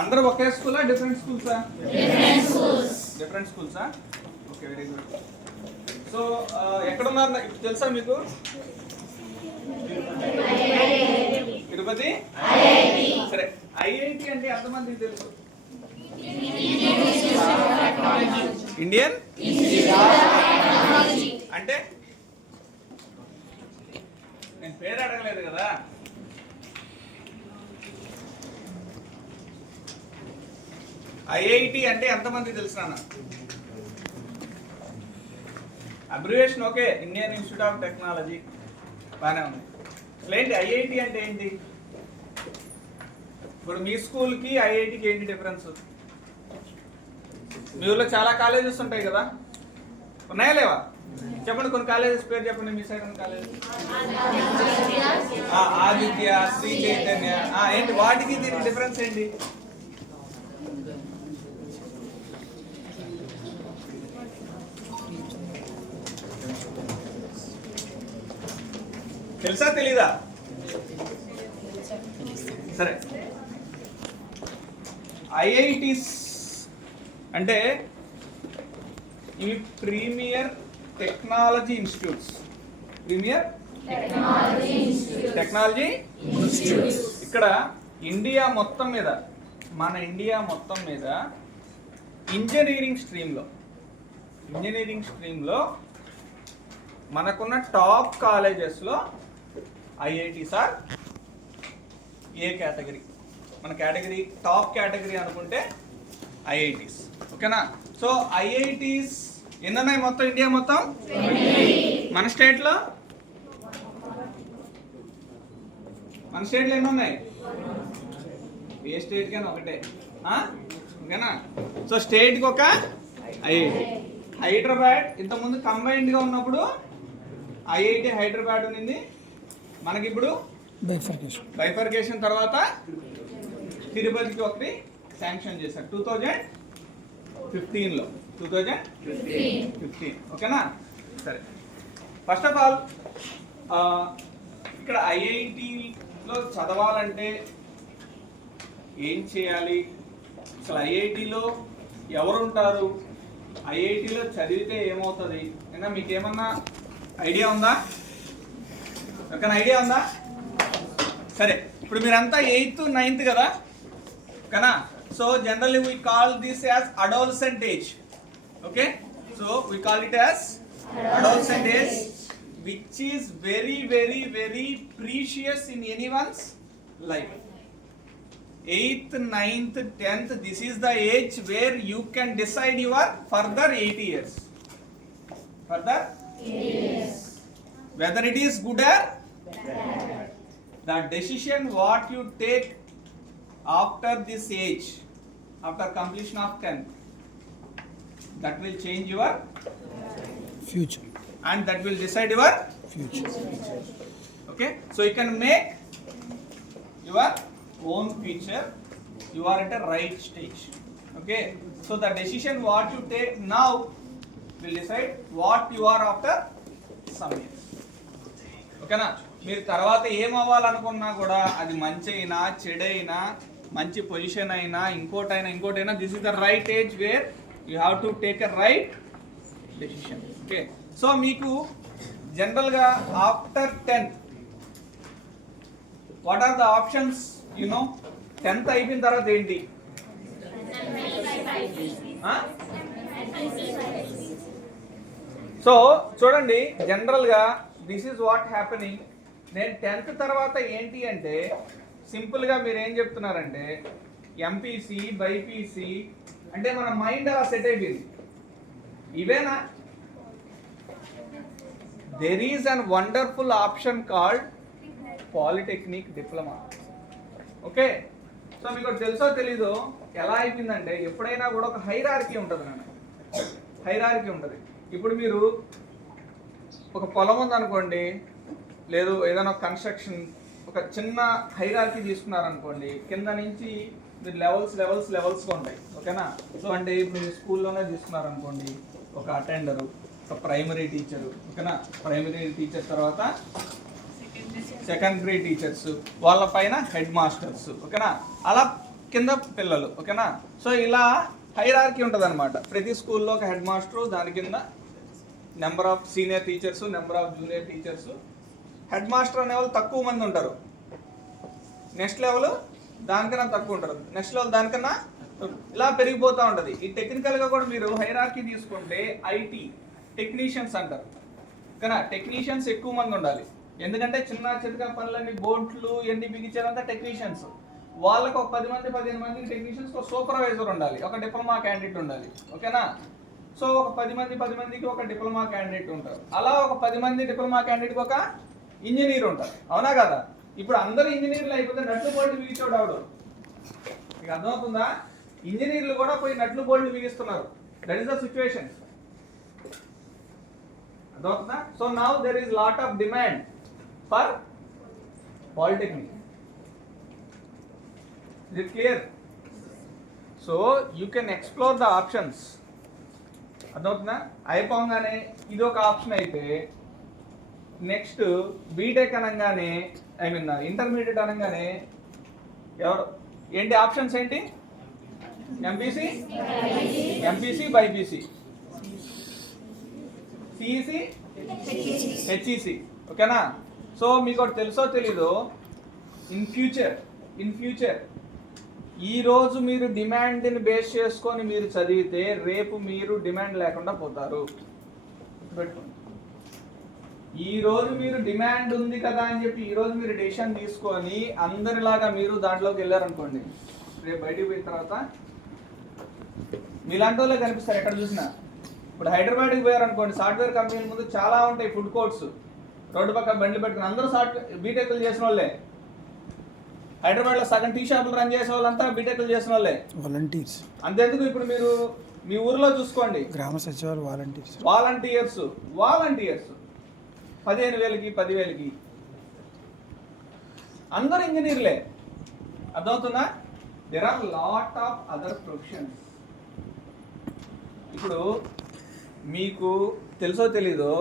అందరూ ఒకే స్కూలా డిఫరెంట్ స్కూల్సా? డిఫరెంట్ స్కూల్సా? Okay, very good. సో ఎక్కడున్నారు తెలుసా మీకు? తిరుపతి. సరే, ఐఐటి అంటే ఎంతమందికి తెలుసు? ఇండియన్ అంటే నేను పేరు అడగలేదు కదా. ఐఐటి అంటే ఎంతమంది తెలుసు అన్న? Abbreviation okay, Indian Institute of technology, బాగానే ఉంది. ఏంటి ఐఐటి అంటే ఏంటి? ఇప్పుడు మీ స్కూల్కి ఐఐటికి ఏంటి డిఫరెన్స్? మీ ఊళ్ళో చాలా కాలేజెస్ ఉంటాయి కదా, ఉన్నాయా లేవా? చెప్పండి, కొన్ని కాలేజెస్ పేరు చెప్పండి. మీ సైడ్ ఉన్న కాలేజెస్ ఆదిత్య, శ్రీ చైతన్య, ఏంటి వాటికి దీనికి డిఫరెన్స్ ఏంటి? తెలుసా తెలీదా? సరే, ఐఐటీస్ అంటే ఇవి premier technology institutes. Premier technology institutes ఇక్కడ ఇండియా మొత్తం మీద, మన ఇండియా మొత్తం మీద ఇంజనీరింగ్ స్ట్రీమ్లో మనకున్న టాప్ కాలేజెస్లో ఐఐటీస్ ఆర్ ఏ కేటగిరీ. మన కేటగిరీ టాప్ కేటగిరీ అనుకుంటే ఐఐటీస్, ఓకేనా? సో ఐఐటీస్ ఎన్ని ఉన్నాయి మొత్తం ఇండియా మొత్తం? మన స్టేట్లో ఎన్ని ఉన్నాయి? ఏ స్టేట్ కైనా ఒకటే, ఓకేనా? సో స్టేట్కి ఒక ఐఐటి. హైదరాబాద్ ఇంతకుముందు కంబైన్డ్గా ఉన్నప్పుడు ఐఐటి హైదరాబాద్ ఉన్నింది. మనకి ఇప్పుడు బైఫర్కేషన్ తర్వాత తిరుపతికి ఒకటి శాంక్షన్ చేశారు 2015లో. 2015, ఓకేనా? సరే, ఫస్ట్ ఆఫ్ ఆల్ ఇక్కడ ఐఐటిలో చదవాలంటే ఏం చేయాలి? అసలు ఐఐటిలో ఎవరుంటారు? ఐఐటిలో చదివితే ఏమవుతుంది? అయినా మీకు ఏమన్నా ఐడియా ఉందా? ఓకేనా, ఐడియా ఉందా? సరే, ఇప్పుడు మీరంతా 8th 9th కదా, ఓకేనా? So generally we call this as adolescent age. Okay, so we call it as adolescent age, which is very very very precious in anyone's life. 8th 9th 10th, this is the age where you can decide your further 8 years. Further 8 years. Whether it is good or bad. The decision what you take after this age, after completion of 10th, that will change your future. And that will decide your future. Okay, so you can make your own future. You are at a right stage. Okay, so the decision what you take now will decide what you are after some years. ఓకేనా? మీరు తర్వాత ఏం అవ్వాలనుకున్నా కూడా, అది మంచి అయినా చెడైనా, మంచి position అయినా, ఇంకోటైనా, this is the right age where you have to take a right decision. Okay, so మీకు జనరల్గా after 10th what are the options? You know, 10th అయిపోయిన తర్వాత ఏంటి? సో చూడండి, జనరల్గా దిస్ ఈజ్ వాట్ హ్యాపెనింగ్. నేను 10th తర్వాత ఏంటి అంటే, సింపుల్గా మీరు ఏం చెప్తున్నారంటే ఎంపీసీ, బైపీసీ అంటే మన మైండ్ అలా సెట్ అయిపోయింది. ఇవేనా? There is an wonderful option called polytechnic diploma. Okay, so మీకు తెలుసో తెలీదో ఎలా అయిపోయిందంటే, ఎప్పుడైనా కూడా ఒక హైరార్కీ ఉంటుంది నాన్న, హైరార్కీ ఉంటుంది. ఇప్పుడు మీరు ఒక పొలం ఉందనుకోండి, లేదు ఏదైనా కన్స్ట్రక్షన్, ఒక చిన్న హైరార్కీ తీసుకున్నారనుకోండి, కింద నుంచి మీరు లెవెల్స్గా ఉంటాయి. ఓకేనా? సో అంటే ఇప్పుడు మీ స్కూల్లోనే తీసుకున్నారనుకోండి, ఒక అటెండరు, ఒక ప్రైమరీ టీచరు, ఓకేనా? ప్రైమరీ టీచర్ తర్వాత సెకండ్ గ్రేడ్ టీచర్స్, వాళ్ళ పైన హెడ్ మాస్టర్స్, ఓకేనా? అలా కింద పిల్లలు, ఓకేనా. సో ఇలా హైరార్కీ ఉంటుంది అనమాట. ప్రతి స్కూల్లో ఒక హెడ్ మాస్టరు, దాని కింద number of senior teachers, number of junior teachers. Head master అనేవాళ్ళు తక్కువ మంది ఉంటారు, నెక్స్ట్ లెవెల్ దానికన్నా తక్కువ ఉంటారు, నెక్స్ట్ లెవెల్ దానికన్నా ఇలా పెరిగిపోతూ ఉంటుంది. ఈ టెక్నికల్గా కూడా మీరు హైరార్కీ తీసుకుంటే ఐటీ టెక్నీషియన్స్ అంటారు, కానీ టెక్నీషియన్స్ ఎక్కువ మంది ఉండాలి. ఎందుకంటే చిన్న చితక పనులన్నీ బోట్లు ఎన్ని బిగించారంతా టెక్నీషియన్స్. వాళ్ళకు ఒక 10 మంది 15 మంది టెక్నీషియన్స్, ఒక సూపర్వైజర్ ఉండాలి, ఒక డిప్లొమా క్యాండిడేట్ ఉండాలి, ఓకేనా. సో ఒక 10 మందికి ఒక డిప్లొమా క్యాండిడేట్ ఉంటారు. అలా ఒక 10 మంది డిప్లొమా క్యాండిడేట్కి ఒక ఇంజనీర్ ఉంటారు, అవునా కదా. ఇప్పుడు అందరూ ఇంజనీర్లు అయిపోతే నట్లు బోల్ట్ బిగించాడు ఆవిడ. మీకు అర్థమవుతుందా? ఇంజనీర్లు కూడా పోయి నట్లు బోల్ట్ బిగిస్తున్నారు. That is the situation. అర్థమవుతుందా? So now there is lot of demand for polytechnic. Is it clear? So you can explore the options. అర్థమవుతుందా? అయిపోగానే ఇది ఒక ఆప్షన్ అయితే నెక్స్ట్ బీటెక్ అనగానే ఇంటర్మీడియట్ అనగానే ఎవరు ఏంటి ఆప్షన్స్ ఏంటి? ఎంపీసీ బైపీసీ, సిఈసి, హెచ్ఈసి, ఓకేనా. సో మీకు ఒకటి తెలుసో తెలీదో, ఇన్ ఫ్యూచర్ ఈ రోజు మీరు డిమాండ్ని బేస్ చేసుకొని మీరు చదివితే రేపు మీరు డిమాండ్ లేకుండా పోతారు. ఈ రోజు మీరు డిమాండ్ ఉంది కదా అని చెప్పి ఈ రోజు మీరు డెసిషన్ తీసుకొని అందరిలాగా మీరు దాంట్లోకి వెళ్ళారనుకోండి, రేపు బయటికి పోయిన తర్వాత మీలాంటి వాళ్ళే కనిపిస్తారు ఎక్కడ చూసినా. ఇప్పుడు హైదరాబాద్కి పోయారనుకోండి, సాఫ్ట్వేర్ కంపెనీల ముందు చాలా ఉంటాయి ఫుడ్ కోర్ట్స్, రోడ్డు పక్క బండ్లు పెట్టుకుని అందరూ బీటెక్లు చేసిన వాళ్ళే. హైదరాబాద్లో సగం టీ షాపులు రన్ చేసే వాళ్ళంతా బీటెక్లు చేసిన వాళ్ళే, వాలంటీర్స్. అంతేందుకు ఇప్పుడు మీరు మీ ఊర్లో చూసుకోండి, గ్రామ సచివాలయ వాలంటీర్స్ 15,000కి 10,000కి అందరూ ఇంజనీర్లే. అర్థమవుతుందా? There are lot of other professions. ఇప్పుడు మీకు తెలుసో తెలీదో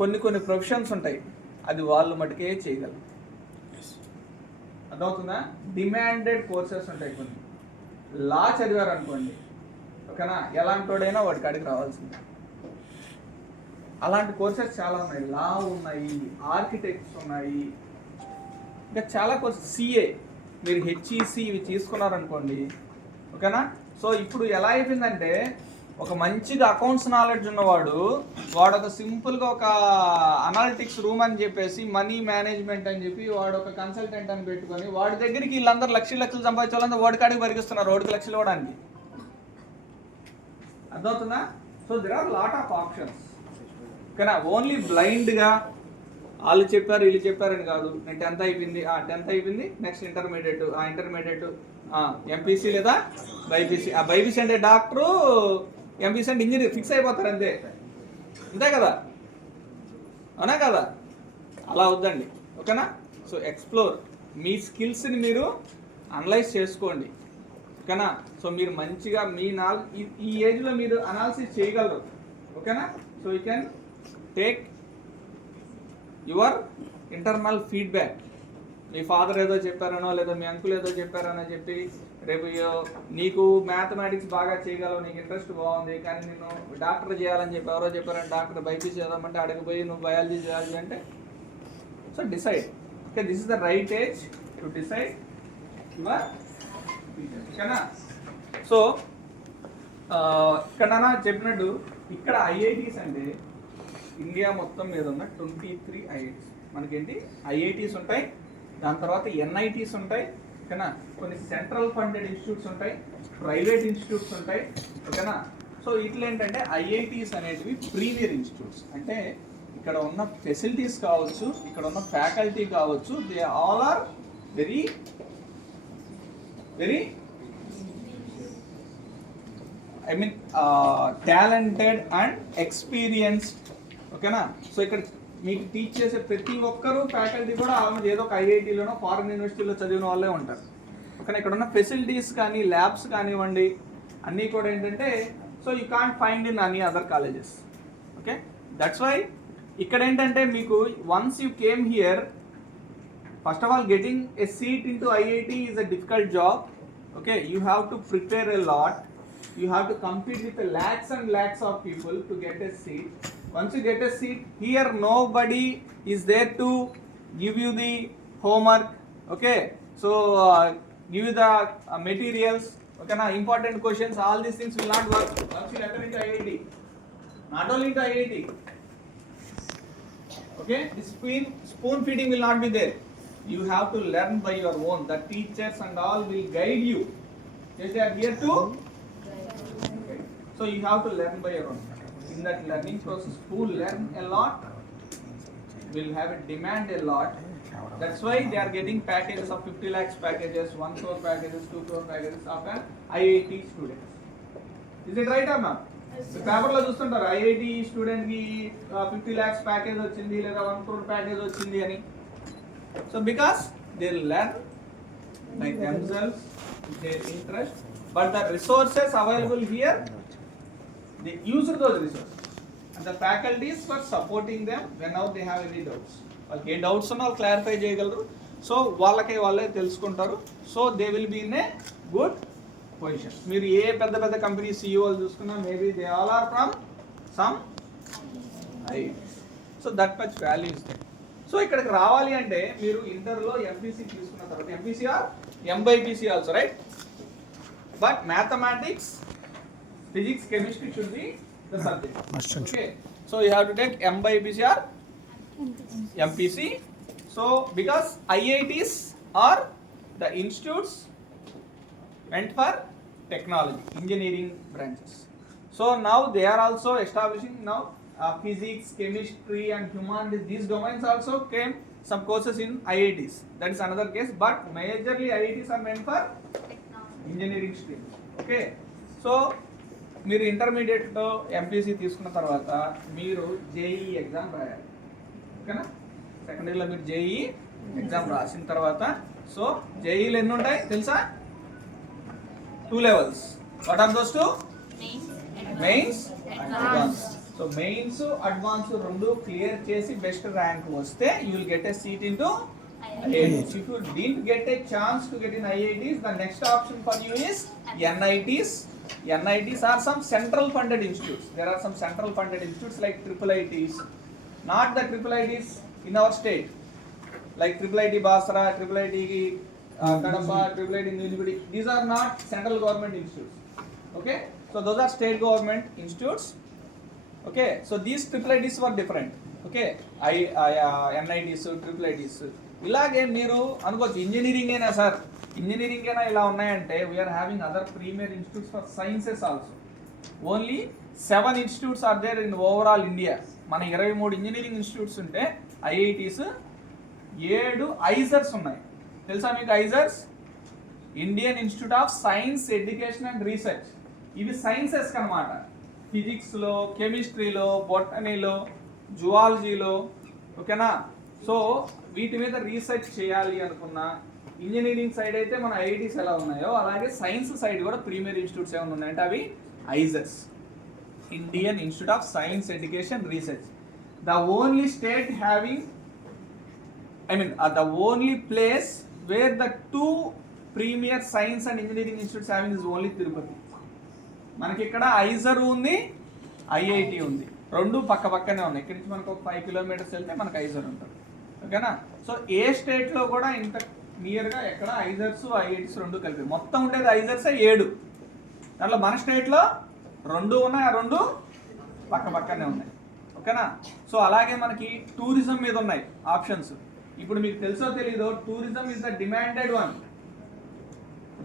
కొన్ని ప్రొఫెషన్స్ ఉంటాయి, అది వాళ్ళు మటుకే చేయగలరు. అర్థమవుతుందా? డిమాండెడ్ కోర్సెస్ ఉంటాయి కొన్ని. లా చదివారు అనుకోండి, ఓకేనా, ఎలాంటోడైనా వాడి కాడికి రావాల్సిందే. అలాంటి కోర్సెస్ చాలా ఉన్నాయి. లా ఉన్నాయి, ఆర్కిటెక్ట్స్ ఉన్నాయి, ఇంకా చాలా కోర్సెస్. సిఏ మీరు హెచ్ఈసి ఇవి తీసుకున్నారనుకోండి, ఓకేనా. సో ఇప్పుడు ఎలా అయిపోయిందంటే, ఒక మంచిగా అకౌంట్స్ నాలెడ్జ్ ఉన్నవాడు వాడు ఒక సింపుల్గా ఒక అనాలిటిక్స్ రూమ్ అని చెప్పేసి మనీ మేనేజ్మెంట్ అని చెప్పి వాడు ఒక కన్సల్టెంట్ అని పెట్టుకొని వాడి దగ్గరికి వీళ్ళందరూ లక్షలు సంపాదించే వాళ్ళందరూ వాడి కాడికి పరిగిస్తున్నారు, వాడికి లక్షలు ఇవ్వడానికి. అర్థమవుతుందా? So there are lot of options, ఓకేనా. ఓన్లీ బ్లైండ్గా వాళ్ళు చెప్పారు వీళ్ళు చెప్పారని కాదు. నేను 10th అయిపోయింది నెక్స్ట్ ఇంటర్మీడియట్ ఎంపీసీ లేదా బైపీసీ. ఆ బైపీసీ అంటే డాక్టరు, ఎంపీసీ అంటే ఇంజనీర్ ఫిక్స్ అయిపోతారు అంతే కదా, అవునా కదా. అలా వద్దండి, ఓకేనా. సో ఎక్స్ప్లోర్, మీ స్కిల్స్ని మీరు అనలైజ్ చేసుకోండి, ఓకేనా. సో మీరు మంచిగా మీ ఈ ఏజ్లో మీరు అనాలిసిస్ చేయగలరు, ఓకేనా. So you can take your internal feedback. Me father ఏదో చెప్పారనో లేదా మీ అంకుల్ ఏదో చెప్పారనో చెప్పి రేపు నీకు మ్యాథమెటిక్స్ బాగా చేయగలవు, నీకు ఇంట్రెస్ట్ బాగుంది, కానీ నేను డాక్టర్ చేయాలని చెప్పి ఎవరో చెప్పారని డాక్టర్ బైపీసీ చేద్దామంటే అడగపోయి నువ్వు బయాలజీ చేయాలి అంటే, so decide. Okay, this is the right age to decide your future, ఓకేనా. సో ఇక్కడ చెప్పినట్టు ఇక్కడ ఐఐటీస్ అంటే ఇండియా మొత్తం మీద ఉన్న 23 ఐఐటీస్. మనకేంటి ఐఐటీస్ ఉంటాయి, దాని తర్వాత ఎన్ఐటీస్ ఉంటాయి, ఓకేనా. కొన్ని సెంట్రల్ ఫండెడ్ ఇన్స్టిట్యూట్స్ ఉంటాయి, ప్రైవేట్ ఇన్స్టిట్యూట్స్ ఉంటాయి, ఓకేనా. సో ఇట్లా ఏంటంటే ఐఐటీస్ అనేటివి ప్రీమియర్ ఇన్స్టిట్యూట్స్. అంటే ఇక్కడ ఉన్న ఫెసిలిటీస్ కావచ్చు, ఇక్కడ ఉన్న ఫ్యాకల్టీ కావచ్చు, they all are very very talented and experienced, ఓకేనా. సో ఇక్కడ మీకు టీచ్ చేసే ప్రతి ఒక్కరు ఫ్యాకల్టీ కూడా ఆల్మోస్ట్ ఏదో ఒక ఐఐటీలోనో ఫారెన్ యూనివర్సిటీలో చదివిన వాళ్ళే ఉంటారు, ఓకేనా. ఇక్కడ ఉన్న ఫెసిలిటీస్ కానీ ల్యాబ్స్ కానివ్వండి అన్నీ కూడా ఏంటంటే, so you can't find in any other colleges, okay. That's why ఇక్కడ ఏంటంటే మీకు once you came here, first of all getting a seat into IIT is a difficult job, Okay, you have to prepare a lot. You have to compete with lakhs and lakhs of people to get a seat. Once you get a seat, here nobody is there to give you the homework. Okay, so give you the materials. Okay, now important questions. All these things will not work once you enter into IIT. Not only into IIT. Okay, the spoon feeding will not be there. You have to learn by your own. The teachers and all will guide you. Yes, they are here to. Okay. So you have to learn by your own. In that learning process, who learn a lot will have a demand a lot. That's why they are getting packages of 50 lakhs packages, 1 crore packages, 2 crore packages of an IIT students. Is it right or not? పేపర్లో చూస్తుంటారు IIT student కి 50 lakhs package వచ్చింది లేదా 1 crore package వచ్చింది అని. So because they learn by themselves their interest, but the resources available here, they use those resources, and the faculties for supporting them whenever they have any doubts. వాళ్ళకి ఏ doubts ఉన్నా వాళ్ళు clarify చేయగలరు. So వాళ్ళే తెలుసుకుంటారు. So they will be in a good position. మీరు ఏ పెద్ద పెద్ద కంపెనీ సీఈఓలు చూసుకున్నా maybe they all are from some IITs. So that much value is there. So ఇక్కడికి రావాలి అంటే మీరు ఇంటర్లో ఎంపీసీ తీసుకున్న తర్వాత MPC or MBiPC also, right? But mathematics, physics, chemistry should be the subject. Okay, so you have to take MBC or MPC. So because IITs are the institutes meant for technology, engineering branches. So now they are also establishing now physics, chemistry and humanities. These domains also came some courses in IITs. That is another case. But majorly IITs are meant for engineering stream. Okay, so మీరు ఇంటర్మీడియట్లో MPC తీసుకున్న తర్వాత మీరు JEE exam రాయాలి. ఓకేనా? Second ఇయర్లో మీరు JEE exam రాసిన తర్వాత సో జేఈలు ఎన్ని ఉంటాయి తెలుసా? 2 levels. What are those 2? Mains, advance. So mains, advance రెండు క్లియర్ చేసి బెస్ట్ ర్యాంక్ వస్తే you will get a seat into IITs. If you didn't get a chance to get in IITs, the next option for you is NITs. NITs are some central funded institutes. There are some central funded institutes like IIITs, not the IIITs in our state, like IIIT Basra, IIIT Kadapa, IIIT Nilgiri. These are not central government institutes. Okay, so those are state government institutes. Okay, so these IIITs were different. Okay, NITs, IIITs. ఇలాగే మీరు అనుకోవచ్చు engineering అయినా sir, engineering అయినా ఇలా ఉన్నాయంటే we are having other premier institutes for sciences also. Only 7 institutes are there in overall India. మన 23 engineering institutes ఉంటే IITs 7 IISERs ఉన్నాయి. తెలుసా మీకు IISERs? Indian Institute of Science Education and Research. ఇవి సైన్సెస్ అన్నమాట. ఫిజిక్స్లో, కెమిస్ట్రీలో, బొటనీలో, జువాలజీలో. ఓకేనా? సో వీటి మీద రీసెర్చ్ చేయాలి అనుకున్న ఇంజనీరింగ్ సైడ్ అయితే మన ఐఐటీస్ ఎలా ఉన్నాయో అలాగే సైన్స్ సైడ్ కూడా ప్రీమియర్ ఇన్స్టిట్యూట్స్ ఏమైనా ఉన్నాయంటే అవి IISERs, Indian Institute of Science Education Research. The only state having the only place where the 2 premier science and engineering institutes having is only Tirupati. మనకి ఇక్కడ ఐజర్ ఉంది, ఐఐటి ఉంది, రెండు పక్క పక్కనే ఉన్నాయి. ఇక్కడ నుంచి మనకు 5 kilometers వెళ్తే మనకు ఐజర్ ఉంటుంది. ఓకేనా? సో ఏ స్టేట్లో కూడా ఇంత నియర్గా ఎక్కడ ఐజర్స్, ఐఐటీస్ రెండు కలిపి మొత్తం ఉండేది ఐజర్స్ 7. దాంట్లో మన స్టేట్లో 2 ఉన్నాయి, ఆ 2 పక్క పక్కనే ఉన్నాయి. ఓకేనా? సో అలాగే మనకి టూరిజం మీద ఉన్నాయి ఆప్షన్స్. ఇప్పుడు మీకు తెలుసో తెలీదో tourism is the demanded one.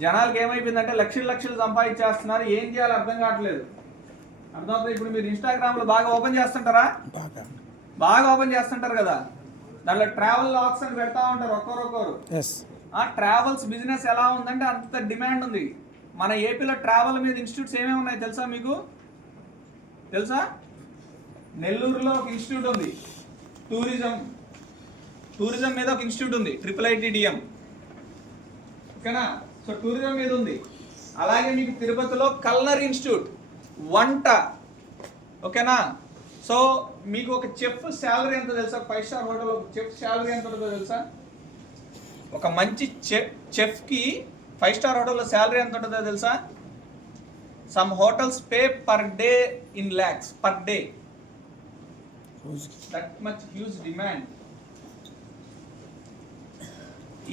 జనాలకి ఏమైపోయిందంటే లక్షలు సంపాదించేస్తున్నారు, ఏం చేయాలో అర్థం కావట్లేదు. అర్థమవుతుంది? ఇప్పుడు మీరు ఇన్స్టాగ్రామ్లో బాగా ఓపెన్ చేస్తుంటారా? బాగా ఓపెన్ చేస్తుంటారు కదా, దాంట్లో ట్రావెల్ లాగ్స్ అని పెడతా ఉంటారు ఒక్కొక్కరు. ఆ ట్రావెల్స్ బిజినెస్ ఎలా ఉందంటే అంత డిమాండ్ ఉంది. మన ఏపీలో ట్రావెల్ మీద ఇన్స్టిట్యూట్స్ ఏమేమి ఉన్నాయి తెలుసా మీకు? తెలుసా? నెల్లూరులో ఒక ఇన్స్టిట్యూట్ ఉంది, టూరిజం మీద ఒక ఇన్స్టిట్యూట్ ఉంది, IIITDM. ఓకేనా? సో టూరిజం మీద ఉంది. అలాగే మీకు తిరుపతిలో కల్నరీ ఇన్స్టిట్యూట్, వంట. ఓకేనా? సో మీకు ఒక చెఫ్ శాలరీ ఎంత తెలుసా? 5 star హోటల్ ఒక చెఫ్ శాలరీ ఎంత ఉంటుందో తెలుసా? ఒక మంచి చెఫ్కి 5 స్టార్ హోటల్లో శాలరీ ఎంత ఉంటుందో తెలుసా? Some hotels pay per day in lakhs per day. That much huge demand.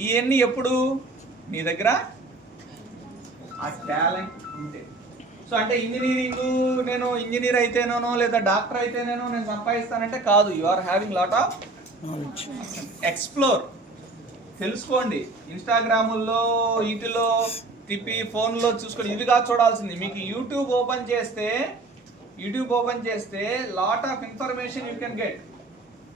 ఇవన్నీ ఎప్పుడు నీ దగ్గర ఆ టాలెంట్ ఉంటే. సో అంటే నేను ఇంజనీర్ అయితేనో లేదా డాక్టర్ అయితేనేనో నేను సంపాదిస్తానంటే కాదు. You are having lot of knowledge. Explore, తెలుసుకోండి. ఇన్స్టాగ్రాముల్లో వీటిలో తిప్పి ఫోన్లో చూసుకొని ఇవిగా చూడాల్సింది. మీకు యూట్యూబ్ ఓపెన్ చేస్తే lot of information you can get.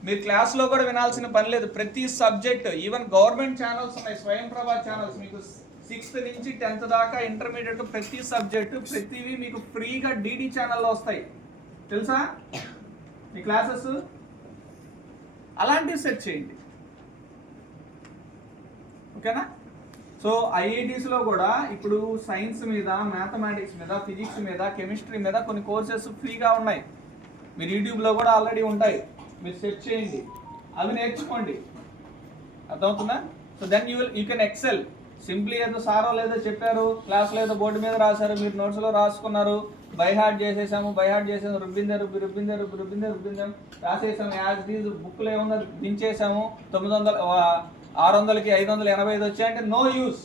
మీరు క్లాస్లో కూడా వినాల్సిన పని లేదు. ప్రతి సబ్జెక్ట్, ఈవెన్ గవర్నమెంట్ ఛానల్స్ ఉన్నాయి, స్వయంప్రభ ఛానల్స్, మీకు 6th నుంచి 10th దాకా ఇంటర్మీడియట్ ప్రతి సబ్జెక్టు ప్రతివి మీకు ఫ్రీగా డిడి ఛానల్లో వస్తాయి. తెలుసా మీ క్లాసెస్? అలాంటివి సెర్చ్ చేయండి, ఓకేనా? సో ఐఐటీస్లో కూడా ఇప్పుడు సైన్స్ మీద, మ్యాథమెటిక్స్ మీద, ఫిజిక్స్ మీద, కెమిస్ట్రీ మీద కొన్ని కోర్సెస్ ఫ్రీగా ఉన్నాయి. మీరు యూట్యూబ్లో కూడా ఆల్రెడీ ఉంటాయి, మీరు సెర్చ్ చేయండి, అవి నేర్చుకోండి. అర్థమవుతుందా? So then you can excel. Simply ఏదో సారో లేదో చెప్పారు, క్లాస్లో ఏదో బోర్డు మీద రాశారు, మీరు నోట్స్లో రాసుకున్నారు, బై హార్ట్ చేసేసాము, రుబ్బిందాం రాసేసాము, యాజ్ దీస్ బుక్లో ఏముందో దించేసాము, 900 600కి 585 వచ్చాయంటే నో యూస్.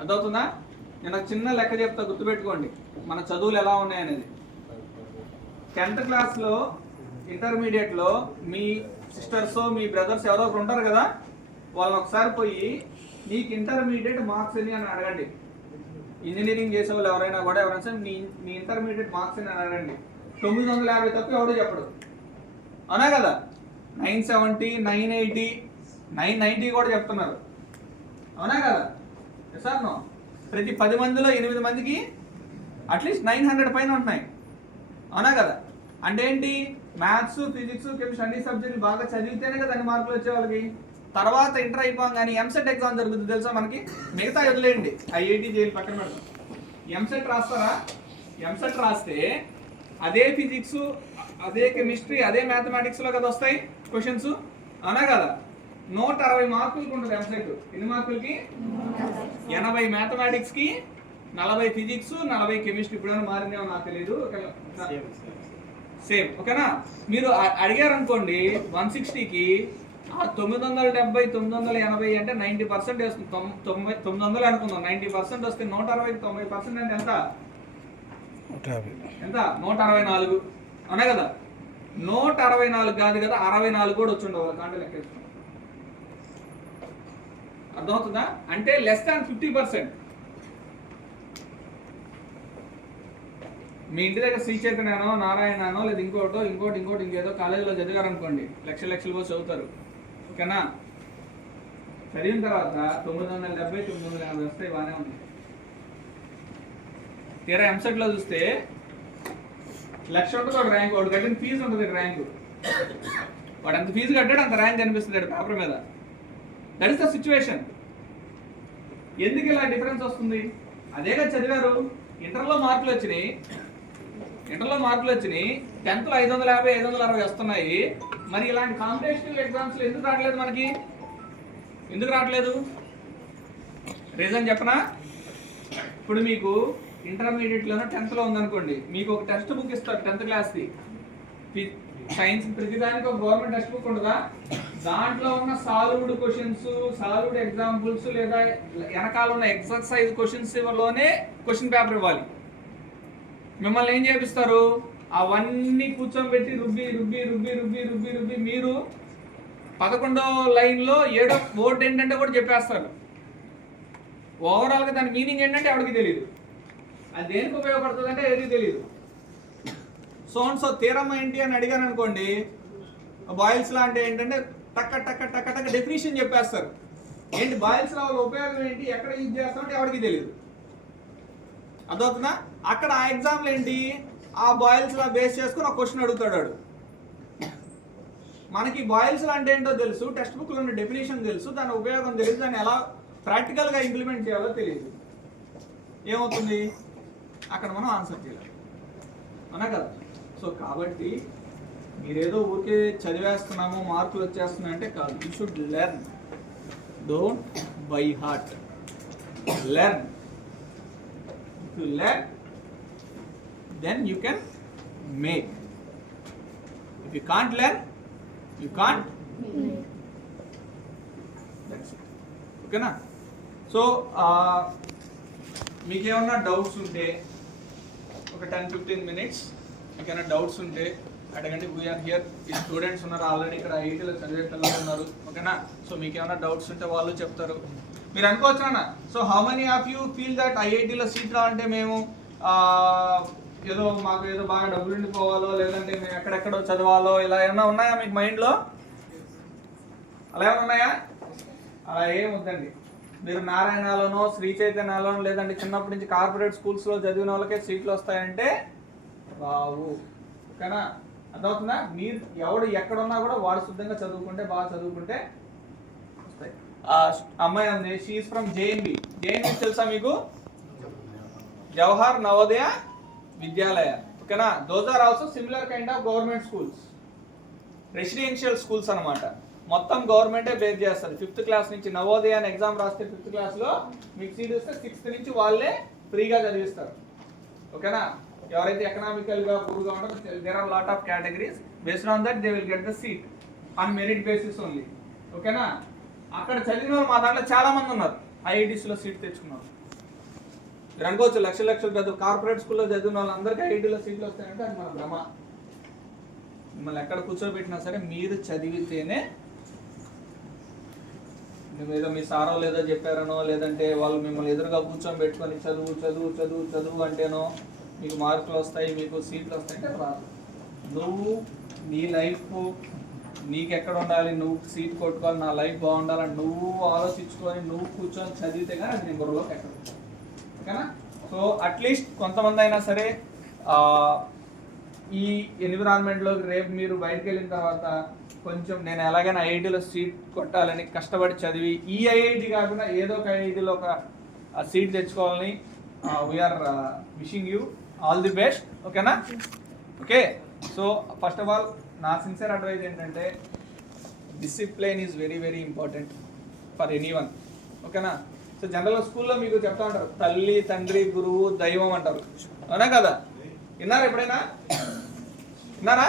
అర్థవుతుందా? నేను ఒక చిన్న లెక్క చెప్తా, గుర్తుపెట్టుకోండి మన చదువులు ఎలా ఉన్నాయనేది. 10th క్లాస్లో, ఇంటర్మీడియట్లో మీ సిస్టర్స్, మీ బ్రదర్స్ ఎవరో ఒకరు ఉంటారు కదా, వాళ్ళని ఒకసారి పోయి నీకు ఇంటర్మీడియట్ మార్క్స్ అని అడగండి. ఇంజనీరింగ్ చేసే వాళ్ళు ఎవరైనా సరే మీ ఇంటర్మీడియట్ మార్క్స్ అని అడగండి. 950 తప్ప ఎవడో చెప్పడు, అవునా కదా? 970, 980, 990 కూడా చెప్తున్నారు, అవునా కదా? సార్ నో, ప్రతి 10 మందిలో 8 మందికి అట్లీస్ట్ 900 పైన ఉంటున్నాయి, అవునా కదా? అంటే ఏంటి? మ్యాథ్స్, ఫిజిక్స్, కెమిస్ట్రీ అన్ని సబ్జెక్టులు బాగా చదివితేనే కదా అన్ని మార్కులు వచ్చే వాళ్ళకి. తర్వాత ఇంటర్ అయిపోగానే ఎంసెట్ ఎగ్జామ్ జరుగుతుంది తెలుసా మనకి. మిగతా వదిలేయండి, ఐఐటి జైలు పక్కన పెడతాం. ఎంసెట్ రాస్తారా? ఎంసెట్ రాస్తే అదే ఫిజిక్స్, అదే కెమిస్ట్రీ, అదే మ్యాథమెటిక్స్లో కదా వస్తాయి క్వశ్చన్స్, అవునా కదా? 160 మార్కులకి ఉంటుంది ఎంసెట్. ఎన్ని మార్కులకి? 80 మ్యాథమెటిక్స్కి, 40 ఫిజిక్స్, 40 కెమిస్ట్రీ. ఇప్పుడైనా మారిందేమో నాకు తెలియదు, సేమ్, ఓకేనా? మీరు అడిగారు అనుకోండి 160కి 970, 980 అంటే 90% వేస్తుంది. 900 అనుకుందాం, 90% వస్తే 160కి 90% అంటే ఎంత? 164, అవునా కదా? 164 కాదు కదా, 64 కూడా వచ్చి ఉండవు కాంటే లెక్క. అర్థమవుతుందా? అంటే లెస్ దాన్ 50%. మీ ఇంటి దగ్గర శ్రీ చైతన్యనో, నారాయణనో, లేదా ఇంకోటి ఇంకేదో కాలేజీలో చదివారు అనుకోండి, లక్షలు పోసి చదువుతారు, ఓకేనా? చదివిన తర్వాత 970, 950 వస్తాయి, బాగానే ఉంది. తీరా ఎంసెట్లో చూస్తే 1,00,000 ఉంటుంది ఒక ర్యాంక్, వాడు కట్టిన ఫీజు ఉంటుంది ర్యాంకు. వాడు అంత ఫీజు కట్టాడు, అంత ర్యాంక్ కనిపిస్తుంది పేపర్ మీద. That is the situation. ఎందుకు ఇలా డిఫరెన్స్ వస్తుంది? అదేగా చదివారు. ఇంటర్లో మార్కులు వచ్చినాయి, 10th 550, 560 వస్తున్నాయి. మరి ఇలాంటి కాంపిటేటివ్ ఎగ్జామ్స్లో ఎందుకు రావట్లేదు మనకి? ఎందుకు రావట్లేదు? రీజన్ చెప్పనా? ఇప్పుడు మీకు ఇంటర్మీడియట్లోనో 10thలో ఉందనుకోండి, మీకు ఒక టెక్స్ట్ బుక్ ఇస్తారు 10th క్లాస్ది. సైన్స్ ప్రతిదానికి ఒక గవర్నమెంట్ టెక్స్ట్ బుక్ ఉంటుందా? దాంట్లో ఉన్న సాల్వ్డ్ క్వశ్చన్స్, సాల్వ్డ్ ఎగ్జాంపుల్స్, లేదా వెనకాల ఉన్న ఎక్సర్సైజ్ క్వశ్చన్స్ లోనే క్వశ్చన్ పేపర్ ఇవ్వాలి. మిమ్మల్ని ఏం చేపిస్తారు? అవన్నీ కూర్చోబెట్టి రుబ్బి మీరు 11వ లైన్లో 7వ వర్డ్ ఏంటంటే కూడా చెప్పేస్తారు. ఓవరాల్గా దాని మీనింగ్ ఏంటంటే ఎవరికి తెలియదు. అది దేనికి ఉపయోగపడుతుంది అంటే ఏది తెలియదు. సో థీరం ఏంటి అని అడిగాను అనుకోండి, బాయిల్స్ లా అంటే ఏంటంటే టక్క డెఫినేషన్ చెప్పేస్తారు. ఏంటి బాయిల్స్ లా ఉపయోగం ఏంటి, ఎక్కడ యూజ్ చేస్తామంటే ఎవరికి తెలియదు. అర్థవుతుందా? అక్కడ ఆ ఎగ్జాంపుల్ ఏంటి, ఆ బాయిల్స్ లా బేస్ చేసుకుని ఒక క్వశ్చన్ అడుగుతాడు వాడు. మనకి బాయిల్స్ లా అంటే ఏంటో తెలుసు, టెక్స్ట్ బుక్లో ఉన్న డెఫినేషన్ తెలుసు, దాని ఉపయోగం తెలుసు, దాన్ని ఎలా ప్రాక్టికల్గా ఇంప్లిమెంట్ చేయాలో తెలియదు. ఏమవుతుంది? అక్కడ మనం ఆన్సర్ చేయాలి, అవునా కదా? సో కాబట్టి మీరేదో ఊరికే చదివేస్తున్నాము మార్కులు వచ్చేస్తున్నాయి అంటే కాదు. You should learn, don't by heart, learn. If you learn then you can make. If you can't learn you can't. That's it. ఓకేనా? సో మీకేమన్నా డౌట్స్ ఉంటే ఒక 10-15 minutes మీకైనా డౌట్స్ ఉంటే అడగండి. We're here. ఈ స్టూడెంట్స్ ఉన్నారు ఆల్రెడీ ఇక్కడ ఐఐటీలో చదివే పిల్లలు ఉన్నారు. ఓకేనా? సో మీకు ఏమైనా డౌట్స్ ఉంటే వాళ్ళు చెప్తారు. మీరు అనుకోవచ్చు అన్న, so how many of you feel that ఐఐటీలో సీట్ రావాలంటే మేము ఏదో మాకు ఏదో బాగా డబ్బులు ఉండిపోవాలో లేదంటే మేము ఎక్కడెక్కడో చదవాలో ఇలా ఏమైనా ఉన్నాయా మీకు మైండ్లో? అలా ఏమైనా ఉన్నాయా? అలా ఏం వద్దండి. మీరు నారాయణలోనో శ్రీ చైతన్యలోనో లేదంటే చిన్నప్పటి నుంచి కార్పొరేట్ స్కూల్స్లో చదివిన వాళ్ళకే సీట్లు వస్తాయంటే బావు. ఓకేనా? అర్థమవుతుందా? మీరు ఎవడు ఎక్కడున్నా కూడా వాడు శుద్ధంగా చదువుకుంటే బాగా చదువుకుంటే వస్తాయి. అమ్మాయి ఉంది, షీఈస్ ఫ్రమ్ జేఎన్బి. జేఎన్బి తెలుసా మీకు? జవహర్ నవోదయ విద్యాలయ. ఓకేనా? Those are also similar kind of government schools, residential schools అన్నమాట. మొత్తం గవర్నమెంటే బేస్ చేస్తుంది. 5th క్లాస్ నుంచి నవోదయ అని ఎగ్జామ్ రాస్తే 5th క్లాస్లో మీకు సీట్ వస్తే 6th నుంచి వాళ్ళే ఫ్రీగా చదివిస్తారు. ఓకేనా? ఎవరైతే ఎకనామికల్గా పూర్గా ఉంటారో there are lot of categories. Based on that they will get the seat on merit basis only. ఓకేనా? అక్కడ చదివిన వాళ్ళు మా దాంట్లో చాలా మంది ఉన్నారు ఐఐటీస్లో సీట్ తెచ్చుకున్నారు. మీరు అనుకోవచ్చు లక్షల లక్షలు చదువు కార్పొరేట్ స్కూల్లో చదివిన వాళ్ళందరికీ ఐఐటీలో సీట్లు వస్తాయంటే అది మన భ్రమ. మిమ్మల్ని ఎక్కడ కూర్చోబెట్టినా సరే మీరు చదివితేనే, ఏదో మీ సారో లేదో చెప్పారనో లేదంటే వాళ్ళు మిమ్మల్ని ఎదురుగా కూర్చొని పెట్టుకొని చదువు చదువు చదువు చదువు అంటేనో మీకు మార్కులు వస్తాయి మీకు సీట్లు వస్తాయి అంటే రాదు. నువ్వు నీ లైఫ్ నీకు ఎక్కడ ఉండాలి, నువ్వు సీట్ కొట్టుకోవాలి, నా లైఫ్ బాగుండాలని నువ్వు ఆలోచించుకొని నువ్వు కూర్చొని చదివితే కానీ అది నీ బుర్రలోకి ఎక్కడ. ఓకేనా? సో అట్లీస్ట్ కొంతమంది అయినా సరే ఈ ఎన్విరాన్మెంట్లోకి రేపు మీరు బయటకు వెళ్ళిన తర్వాత కొంచెం నేను ఎలాగైనా ఐఐటీలో సీట్ కొట్టాలని కష్టపడి చదివి ఈ ఐఐటి కాకుండా ఏదో ఒక ఐఐటీలో ఒక సీట్ తెచ్చుకోవాలని we are wishing you all the best. ఓకేనా? Okay. So first of all నా సిన్సియర్ అడ్వైజ్ ఏంటంటే discipline is very very important for anyone. ఓకేనా? సో జనరల్గా స్కూల్లో మీకు చెప్తా ఉంటారు తల్లి తండ్రి గురువు దైవం అంటారు. అవునా కదా? విన్నారా ఎప్పుడైనా? విన్నారా?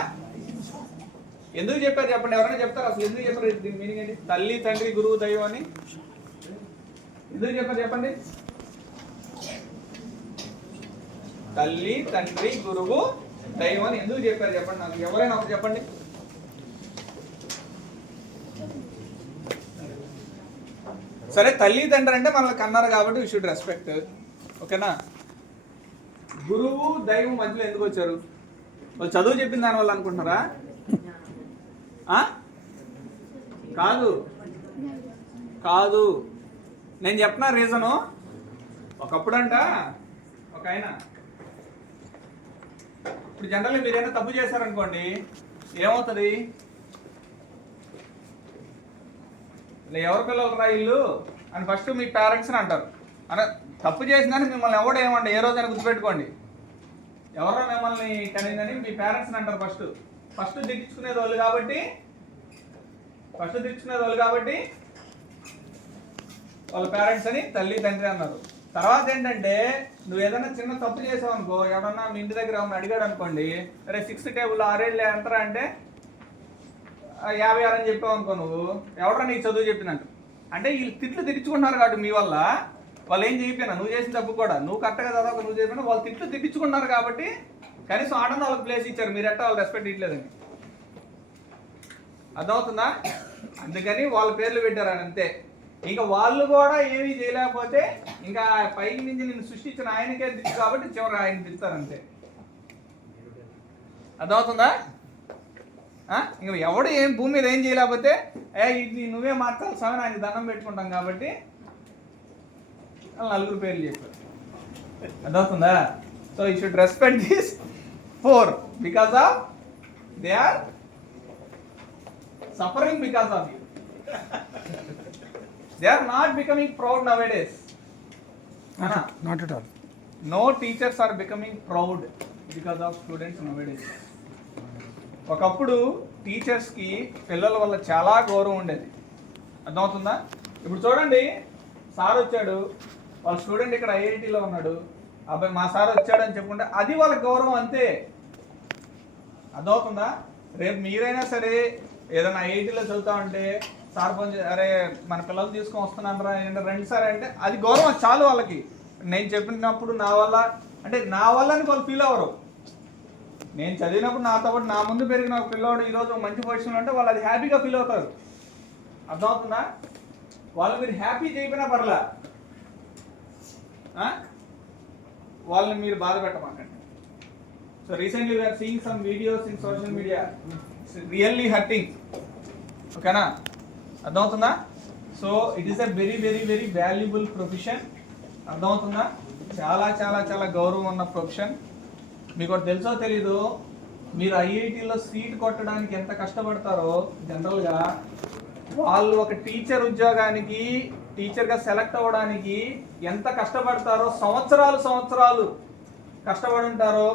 ఎందుకు చెప్పారు చెప్పండి? ఎవరైనా చెప్తారు అసలు ఎందుకు చెప్పారు? దీని మీనింగ్ ఏంటి? తల్లి తండ్రి గురువు దైవం అని ఎందుకు చెప్పారు చెప్పండి? తల్లి తండ్రి గురువు దైవం అని ఎందుకు చెప్పారు చెప్పండి నాకు. ఎవరైనా ఒకటి చెప్పండి. సరే తల్లి తండ్రి అంటే మనల్ని కన్నారు కాబట్టి వీ షుడ్ రెస్పెక్ట్. ఓకేనా? గురువు దైవం మధ్యలో ఎందుకు వచ్చారు? వాళ్ళు చదువు చెప్పిన దానివల్ల అనుకుంటున్నారా? కాదు కాదు, నేను చెప్పిన రీజను. ఒకప్పుడంట ఒక ఆయన, ఇప్పుడు జనరల్గా మీరైనా తప్పు చేశారనుకోండి ఏమవుతుంది? ఎవరి పిల్లలు రా ఇల్లు అని ఫస్ట్ మీ పేరెంట్స్ని అంటారు. అనే తప్పు చేసిందని మిమ్మల్ని ఎవడో ఏమండి ఏ రోజైనా గుర్తుపెట్టుకోండి. ఎవరో మిమ్మల్ని కనిందని మీ పేరెంట్స్ని అంటారు. ఫస్ట్ తిట్టించుకునేది వాళ్ళు కాబట్టి వాళ్ళ పేరెంట్స్ అని తల్లి తండ్రి అన్నారు. తర్వాత ఏంటంటే నువ్వు ఏదైనా చిన్న తప్పు చేసావు అనుకో, ఎవరన్నా మీ ఇంటి దగ్గర ఏమన్నా అడిగాడు అనుకోండి, అరే 6th టేబుల్ 6 ఏళ్ళు ఎంతరా అంటే 56 అని చెప్పావు అనుకో, నువ్వు ఎవడరా నీకు చదువు చెప్పినట్టు. అంటే వీళ్ళు తిట్లు తిట్టించుకుంటున్నారు కాబట్టి మీ వల్ల వాళ్ళు ఏం చేయకపోయినా నువ్వు చేసిన తప్పు కూడా నువ్వు కరెక్ట్గా చదవక నువ్వు చెప్పినా వాళ్ళు తిట్లు తిట్టించుకుంటున్నారు కాబట్టి కనీసం ఆటంలో వాళ్ళకి ప్లేస్ ఇచ్చారు. మీరు ఎట్టా వాళ్ళు రెస్పెక్ట్ ఇవ్వలేదని. అర్థమవుతుందా? అందుకని వాళ్ళ పేర్లు పెట్టారు అని అంతే. ఇంకా వాళ్ళు కూడా ఏమీ చేయలేకపోతే ఇంకా పైకి నుంచి నిన్ను సృష్టించిన ఆయనకే దిక్కు కాబట్టి చివరి ఆయన తిడతారు అంతే. అర్థమవుతుందా? ఇంకా ఎవడు ఏం భూమి మీద ఏం చేయలేకపోతే ఇది నువ్వే మార్చాలి స్వామి ఆయన దండం పెట్టుకుంటాం కాబట్టి నలుగురు పేర్లు చెప్పారు. అర్థమవుతుందా? So you should respect this 4 because of they are suffering because of you. They are not becoming proud nowadays. Not at all. No teachers are becoming proud because of students nowadays. ఒకప్పుడు టీచర్స్కి పిల్లల వల్ల చాలా గౌరవం ఉండేది, అర్థమవుతుందా? ఇప్పుడు చూడండి, సార్ వచ్చాడు, వాళ్ళ స్టూడెంట్ ఇక్కడ ఐఐటీలో ఉన్నాడు, అబ్బాయి మా సార్ వచ్చాడు అని చెప్పుకుంటే అది వాళ్ళ గౌరవం అంతే, అర్థమవుతుందా? రేపు మీరైనా సరే ఏదైనా ఐఐటీలో చదువుతా ఉంటే సార్ ఫోన్ అరే మన పిల్లలు తీసుకొని వస్తున్నాను రా రండి సార్ అంటే అది గౌరవం చాలు వాళ్ళకి. నేను చెప్పినప్పుడు నా వల్ల అంటే నా వల్లని వాళ్ళు ఫీల్ అవ్వరు. నేను చదివినప్పుడు నాతో పాటు నా ముందు పెరిగిన ఒక పిల్లవాడు ఈరోజు మంచి పొజిషన్లో అంటే వాళ్ళు అది హ్యాపీగా ఫీల్ అవుతారు, అర్థమవుతుందా? వాళ్ళు మీరు హ్యాపీ చేయకపోయినా పర్లా, వాళ్ళని మీరు బాధ పెట్టమాకండి. So recently we are seeing some videos in social media, really hurting, ఓకేనా? అర్థమవుతుందా? So it is a very very very valuable profession, అర్థమవుతుందా? చాలా చాలా చాలా గౌరవం ఉన్న ప్రొఫెషన్. మీకు ఒకటి తెలుసో తెలీదు, మీరు ఐఐటీలో సీట్ కొట్టడానికి ఎంత కష్టపడతారో జనరల్గా వాళ్ళు ఒక టీచర్ ఉద్యోగానికి టీచర్గా సెలెక్ట్ అవ్వడానికి ఎంత కష్టపడతారో సంవత్సరాలు కష్టపడి ఉంటారో.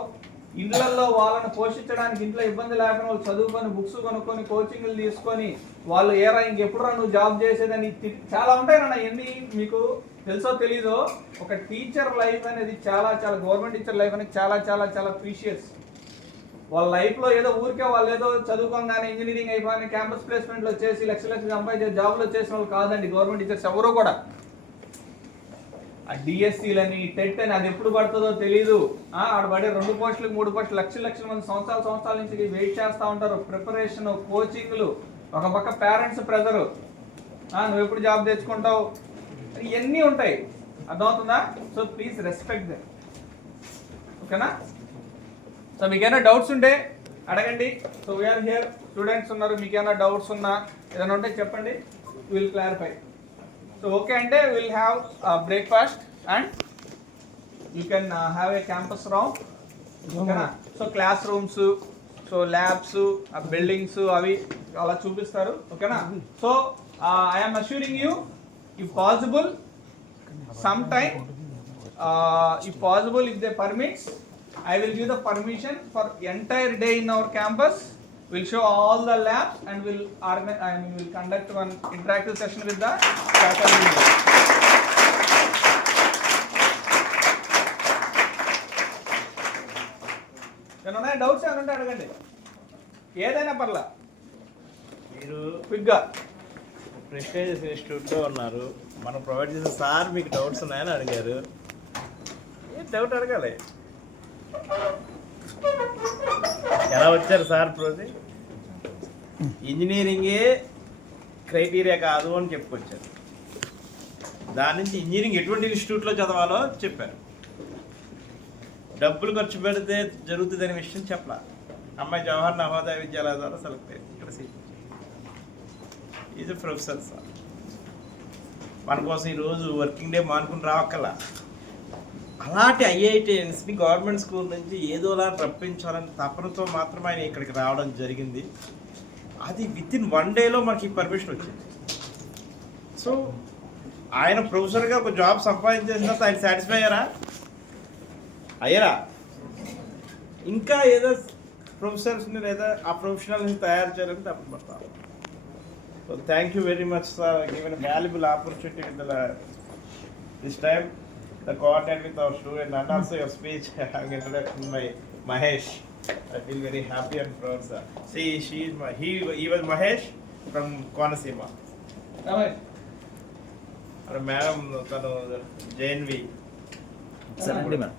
ఇండ్లల్లో వాళ్ళని పోషించడానికి ఇంట్లో ఇబ్బంది లేకుండా వాళ్ళు చదువుకొని బుక్స్ కొనుక్కొని కోచింగ్లు తీసుకొని వాళ్ళు ఏరా ఇంకెప్పుడురా నువ్వు జాబ్ చేసేదని చాలా ఉంటాయి నాన్న. ఎన్ని మీకు తెలుసో తెలీదో, ఒక టీచర్ లైఫ్ అనేది చాలా చాలా గవర్నమెంట్ టీచర్ లైఫ్ అనేది చాలా చాలా చాలా ప్రీషియస్. వాళ్ళ లైఫ్లో ఏదో ఊరికే వాళ్ళు ఏదో చదువుకోగానే ఇంజనీరింగ్ అయిపోయి క్యాంపస్ ప్లేస్మెంట్లో వచ్చేసి లక్షలు సంపాదించే జాబ్లో చేసిన వాళ్ళు కాదండి గవర్నమెంట్ టీచర్స్ ఎవరో కూడా. ఆ డిఎస్సీలని టెట్ అని అది ఎప్పుడు పడుతుందో తెలీదు, ఆడ పడే 2 పోస్టులకు 3 పోస్టులు లక్షల మంది సంవత్సరాల నుంచి వెయిట్ చేస్తూ ఉంటారు. ప్రిపరేషన్, కోచింగ్లు, ఒక పక్క పేరెంట్స్ ప్రెజరు, నువ్వు ఎప్పుడు జాబ్ తెచ్చుకుంటావు, ఇవన్నీ ఉంటాయి, అర్థమవుతుందా? సో ప్లీజ్ రెస్పెక్ట్ దెమ్, ఓకేనా? సో మీకేమైనా డౌట్స్ ఉంటే అడగండి. సో వీఆర్ హియర్, స్టూడెంట్స్ ఉన్నారు, మీకేమైనా డౌట్స్ ఉన్నా ఏదైనా ఉంటే చెప్పండి, విల్ క్లారిఫై. సో ఓకే అంటే will have breakfast and you can have a campus round, ఓకేనా? So classrooms, so labs, ఆ బిల్డింగ్స్ అవి అలా చూపిస్తారు, ఓకేనా? So I'm assuring you, if possible sometime if possible, if they permits, I will give the permission for entire day in our campus. We'll show all the labs and we'll conduct one interactive session with the faculty. ఏమన్నా doubts ఏమైనా ఉంటే అడగండి, ఏదైనా పర్లా, మీరు క్విక్గా. Prestigious ఇన్స్టిట్యూట్లో ఉన్నారు, మనం ప్రొవైడ్ చేసిన సార్ మీకు డౌట్స్ ఉన్నాయని అడిగారు. ఏం డౌట్ అడగాలి, ఎలా వచ్చారు సార్? ఇంజనీరింగే క్రైటీరియా కాదు అని చెప్పుకొచ్చారు. దాని నుంచి ఇంజనీరింగ్ ఎటువంటి ఇన్స్టిట్యూట్లో చదవాలో చెప్పారు. డబ్బులు ఖర్చు పెడితే జరుగుతుందనే విషయం చెప్పలా. అమ్మాయి జవహర్ నవోదయ విద్యాలయ ద్వారా సెలెక్ట్ అయింది, ఇక్కడ సీట్. ఈజ్ ప్రొఫెసర్ సార్ మన కోసం ఈరోజు వర్కింగ్ డే మానుకుని రావక్కల. అలాంటి ఐఐటిఎన్స్ని గవర్నమెంట్ స్కూల్ నుంచి ఏదోలా రప్పించాలని తపనతో మాత్రమే ఆయన ఇక్కడికి రావడం జరిగింది. అది విత్ ఇన్ 1 డేలో మనకి పర్మిషన్ వచ్చింది. సో ఆయన ప్రొఫెసర్గా ఒక జాబ్ సంపాదించేసిన తర్వాత ఆయన సాటిస్ఫై అయ్యారా? ఇంకా ఏదో ప్రొఫెసర్స్ని లేదా ఆ ప్రొఫెషనల్ని తయారు చేయాలని తప్పని పడతారు. So thank you very much, sir, given a valuable opportunity with this time the coordinate with our student and also your speech. I'm introduction by Mahesh. I feel very happy and proud, sir. See, he was Mahesh from Konasima. Our madam, JNV. Sir, madam.